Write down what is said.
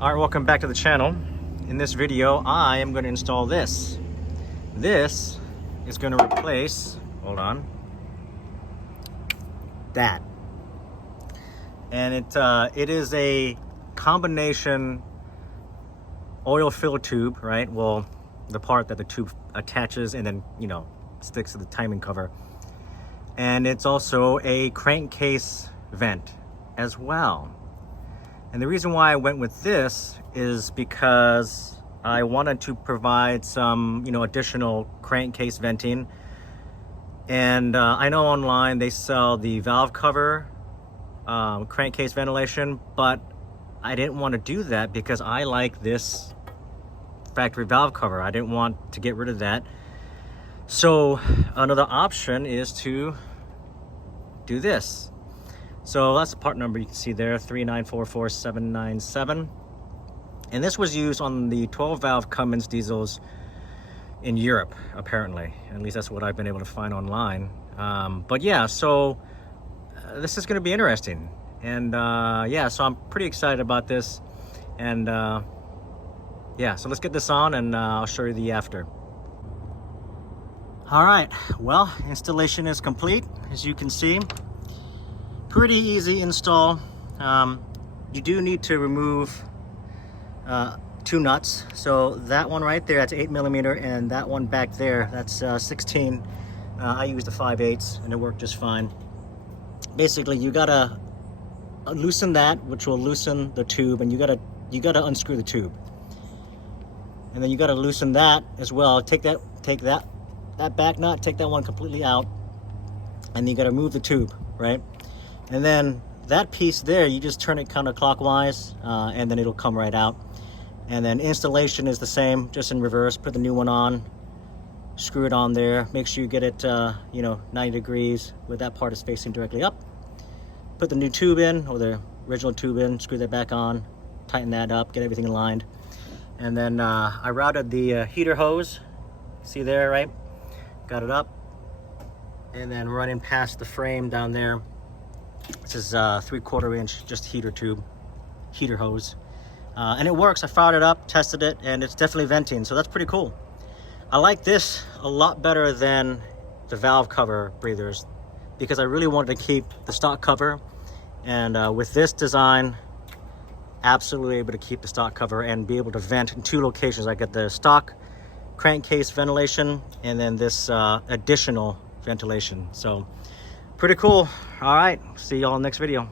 All right, welcome back to the channel. In this video, I am going to install this. This is going to replace, hold on, that. And it is a combination oil fill tube, right? Well, the part that the tube attaches and then, sticks to the timing cover. And it's also a crankcase vent as well. And the reason why I went with this is because I wanted to provide some, additional crankcase venting. And I know online they sell the valve cover crankcase ventilation, but I didn't want to do that because I like this factory valve cover. I didn't want to get rid of that. So another option is to do this. So that's the part number you can see there, 3944797. And this was used on the 12 valve Cummins diesels in Europe, apparently. At least that's what I've been able to find online. But yeah, so this is gonna be interesting. And yeah, so I'm pretty excited about this. And yeah, so let's get this on and I'll show you the after. All right, well, installation is complete, as you can see. Pretty easy install. You do need to remove two nuts. So that one right there, that's 8mm, and that one back there, that's 16. I used the 5/8 and it worked just fine. Basically, you gotta loosen that, which will loosen the tube, and you gotta unscrew the tube. And then you gotta loosen that as well. Take that back nut, take that one completely out, and you gotta move the tube, right? And then that piece there, you just turn it counterclockwise, and then it'll come right out. And then installation is the same, just in reverse. Put the new one on, screw it on there. Make sure you get it, 90 degrees, where that part is facing directly up. Put the new tube in, or the original tube in, screw that back on, tighten that up, get everything aligned. And then I routed the heater hose, see there, right? Got it up, and then running past the frame down there. This is 3/4 inch, just heater hose. And it works. I fired it up, tested it, and it's definitely venting, so that's pretty cool. I like this a lot better than the valve cover breathers because I really wanted to keep the stock cover. And with this design, absolutely able to keep the stock cover and be able to vent in two locations. I get the stock crankcase ventilation and then this additional ventilation. So pretty cool. All right, see y'all in the next video.